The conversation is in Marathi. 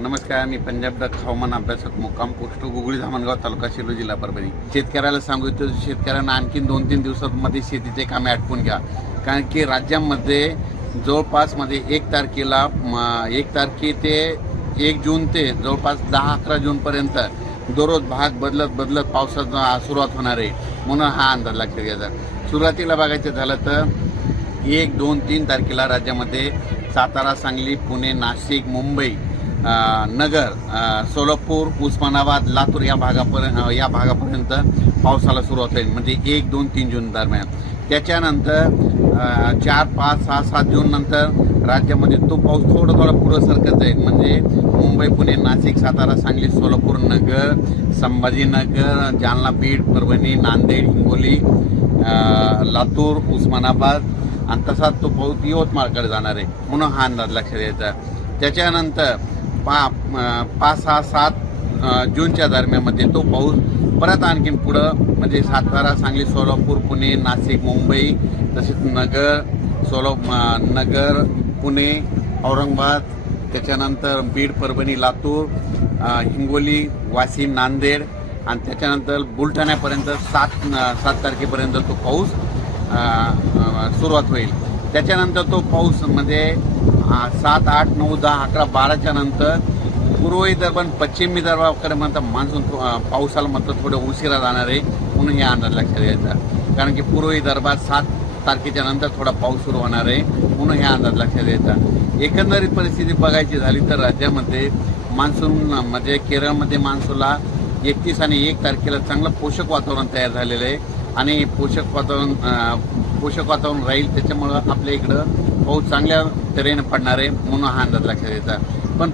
नमस्कार मी पंजाब डक हवामान अभ्यासक मुक्काम पोस्ट गुगळी धामणगाव तालुका सेलू जिल्हा परभणी. शेतकऱ्याला सांगू इच्छितो शेतकऱ्यांना आणखी दोन तीन दिवसांमध्ये शेतीचे कामे आटपून घ्या. कारण की राज्यामध्ये जवळपासमध्ये एक तारखेला एक तारखे ते एक जून ते जवळपास दहा अकरा जूनपर्यंत दररोज भाग बदलत बदलत पावसाचा सुरुवात होणार आहे. म्हणून हा अंदाज लक्षात घ्यायचा. सुरुवातीला बघायचं झालं तर एक दोन तीन तारखेला राज्यामध्ये सातारा सांगली पुणे नाशिक मुंबई नगर सोलापूर उस्मानाबाद लातूर या भागापर्यंत या भागापर्यंत पावसाला सुरुवात होईल. म्हणजे एक दोन तीन जून दरम्यान. त्याच्यानंतर चार पाच सहा सात जून नंतर राज्यामध्ये तो पाऊस थोडा थोडा पुढं सरकत जाईल. म्हणजे मुंबई पुणे नाशिक सातारा सांगली सोलापूर नगर संभाजीनगर जालना बीड परभणी नांदेड हिंगोली लातूर उस्मानाबाद आणि तसाच तो पाऊस यवतमाळकडे जाणार आहे. म्हणून हा अंदाज लक्षात द्यायचा त्याच्यानंतर पा पाच सहा सात जूनच्या दरम्यानमध्ये तो पाऊस परत आणखीन पुढं म्हणजे सातारा सांगली सोलापूर पुणे नाशिक मुंबई तसेच नगर सोला नगर पुणे औरंगाबाद त्याच्यानंतर बीड परभणी लातूर हिंगोली वाशिम नांदेड आणि त्याच्यानंतर बुलढाण्यापर्यंत सात सात तारखेपर्यंत तो पाऊस सुरुवात होईल. त्याच्यानंतर तो पाऊस म्हणजे सात आठ नऊ दहा अकरा बाराच्या नंतर पूर्व विदर्भात पश्चिम विदर्भाकडे म्हणतात मान्सून थो- पावसाला मात्र थोडं उशिरा जाणार आहे म्हणून हे अंदाज लक्षात घ्यायचा. कारण की पूर्व विदर्भात सात तारखेच्या नंतर थोडा पाऊस सुरू होणार आहे म्हणून हे अंदाज लक्षात घ्यायचा. एकंदरीत परिस्थिती बघायची झाली तर राज्यामध्ये मान्सून म्हणजे केरळमध्ये मान्सूनला एकतीस आणि एक तारखेला चांगलं पोषक वातावरण तयार झालेलं आहे. आणि पोषक वातावरण पोषक वातावरण राहील त्याच्यामुळं आपल्या इकडं पाऊस चांगल्या तऱ्हेनं पडणार आहे म्हणून हा अंदाज लक्षात घ्यायचा पण